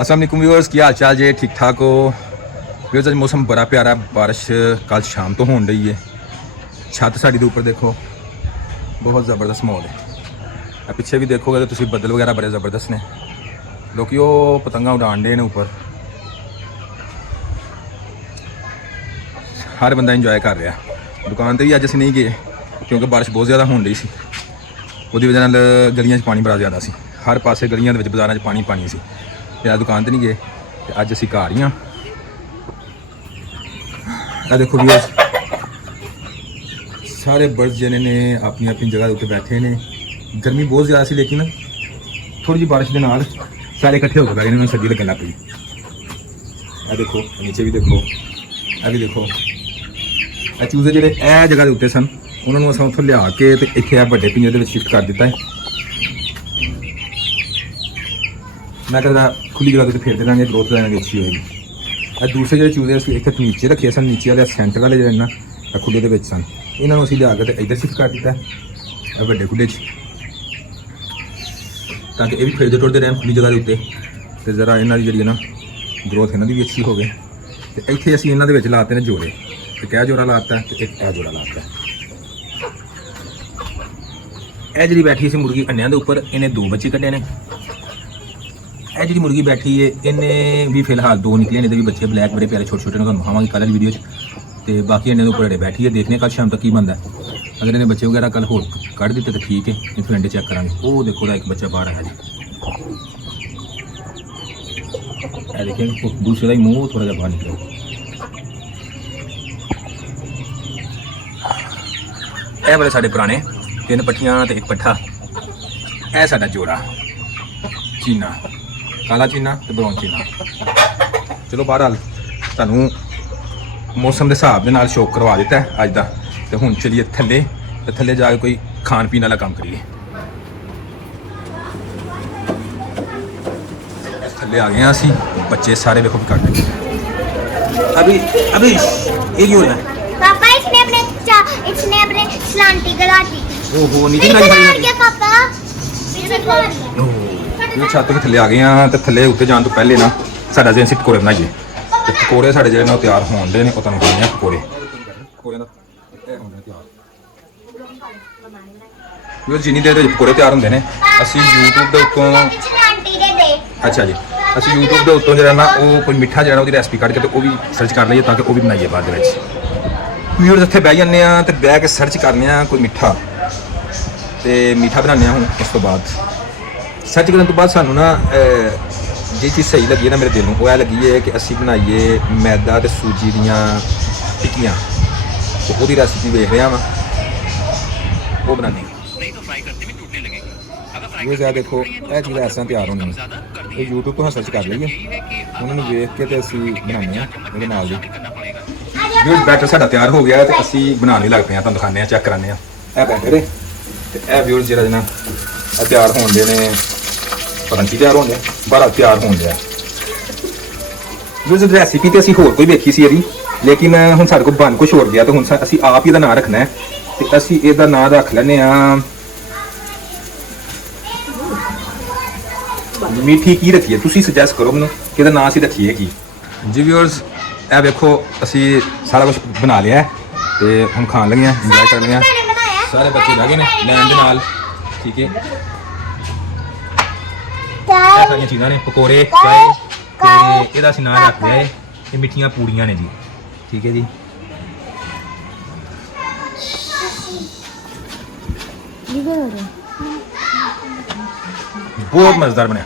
अस्सलाम वालेकुम व्यूअर्स, क्या हाल चाल जे? ठीक ठाक हो व्यूअर्स? अज मौसम बड़ा प्यारा, बारिश कल शाम तो होने रही है। छत साड़ी के ऊपर देखो, बहुत ज़बरदस्त माहौल है। पिछे भी देखोगे तो तुम बदल वगैरह बड़े ज़बरदस्त ने, लोग वो पतंगा उड़ान डे ने ऊपर। हर बंदा इंजॉय कर रहा है। दुकान पर भी अज असीं नहीं गए क्योंकि बारिश बहुत ज़्यादा होने रही सी। उसकी वजह नाल गलियां च पानी बड़ा ज़्यादा सी, हर पासे गलियां दे विच बाज़ारां च पानी पानी सी। ते दुकान तो नहीं गए, अज असीं घर ही हाँ। आ देखो भी सारे बर्ड्स जिन्हें ने अपनी अपनी जगह उत्ते बैठे ने। गर्मी बहुत ज़्यादा सी, लेकिन थोड़ी जी बारिश के नाल सारे इकट्ठे होकर बैठे, सर्दी लगन लग पई। आ देखो नीचे भी देखो, आ भी देखो, आ चूजे जिहड़े ए जगह के उत्ते सन, उन्होंने असां उत्थों लिया के ते इत्थे आ वड्डे पिंजरे दे विच शिफ्ट कर दिता है। मैं कहता खुली जगह तो फिर देंगे, ग्रोथ रहने अच्छी होगी। दूसरे जो चूजे असं एक नीचे रखे सन, नीचे वाले सेंटर वाले जो ना खुले के सन, इन्होंने असीं लिया के इधर शिफ्ट कर दिता है वड्डे खुले च, ताकि ये भी फिरते टुरते रहन खुली जगह के उत्ते, तो जरा इन्हों की जी ना ग्रोथ इन्हों की भी अच्छी हो गई। तो इतने असीं इन्हों के लाते हैं जोड़े, एक यह जोड़ा लाता है तो एक यह जोड़ा लाता है। यह जी बैठी सी मुर्गी अंडिया के उपर, इन्हें 2 बच्चे कढ़े ने। यह जी मुर्गी बैठी है, इन्हें भी फिलहाल 2 निकले ने, भी बच्चे ब्लैक बड़े प्यारे छोटे छोटे ने, दिखावांगे कल वाली वीडियो। तो बाकी अंडे के उपर बैठी है, देखने कल शाम तक की बनता है। अगर इन्हें बच्चे वगैरह कल होर कढ़ दिते तो ठीक है, नहीं फिर अंडे चेक करा। वो देखो एक बच्चा बाहर आया जी, देखिए दूसरे का ही मूँह थोड़ा जहा बाहर निकला। यह वाले साढ़े पुराने 3 पट्ठियां तो 1 पट्ठा। यह साडा जोड़ा चीना, काला चीना तो ब्राउन चीना। चलो बहरहाल तुहानूं मौसम के हिसाब के नाल शौक करवा दिता है अज का। तो हुण चलिए थल्ले, तो थल्ले जाके कोई खान पीन वाला काम करिए। थल्ले आ गए असीं, बच्चे सारे देखो कर लगे। अभी अभी ये क्यों हो रहा है पापा? इसने अपने सलांटी गला दी। ओहो नीचे गिराई पापा ये छत के थल्ले आ गए हैं। तो थल्ले उत्ते जाने तो पहले ना साडा जे असीं पकौड़े बनाइए। तो पकौड़े साडे जिहड़े तैयार होण दे ने, वो तुहानूं दिखाने पकौड़े। जिन्नी देर पकौड़े तैयार होंदे ने, असीं यूट्यूब के उत्तों, अच्छा जी, असीं यूट्यूब के उत्तों जिहड़ा ना वो कोई मिठा जिहड़ा उसदी रेसिपी कढ के तो वो भी सर्च कर लईए, ताकि वो भी बनाइए बाद दे विच। व्यूअर्स इत्थे बह जन्ने आ ते बह के सर्च करने आ कोई मिठा, ते मीठा बनाने हुण। उस तो बाद सर्च करने तो बाद सानू ना जी चीज़ सही लगी है ना मेरे दिल में, वो लगी है कि असीं बनाइए मैदा ते सूजी दियां टिक्कियां। तो वो रेसिपी देख रहा वा, वो बनाने ये देखो यह चीज़ ऐसा तैयार होनी है। तो यूट्यूब तो सर्च कर लीए, उन्होंने वेख के तो असीं बनाने ये नाल दी। जो बैटर साडा तैयार हो गया तो असीं बनाने लग पे, तुहानूं दिखाने चेक कराने। यह बैटर है, यह व्यूअर्स जिहड़ा ना तैयार होण दे ने, पता नहीं तैयार होने बड़ा तैयार होने दिया। जो रेसिपी तो असीं होर कोई वेखी सी इहदी, लेकिन हुण साडे कोल बन कुछ होर गया। तो हुण असीं आप ही इहदा नाम रखना है, तो असीं इहदा नाम रख लैने आ मीठी की रखिए। तुसीं सजैस्ट करो मैनूं कि इहदा नाम असीं रखिए की। जी व्यूअर्स यह वेखो असीं सारा कुछ बना लिया है, तो हम खान लगे हैं, इंजॉय कर लगे हैं। सारे बच्चे रह गए हैं लैन दे नाल, ठीक है। सारिया चीज़ा ने पकौड़े चाय, तो यदा असीं नाम रख लिया है ये मिठियां पूड़ियां ने जी, ठीक है जी। बहुत मजेदार बनया।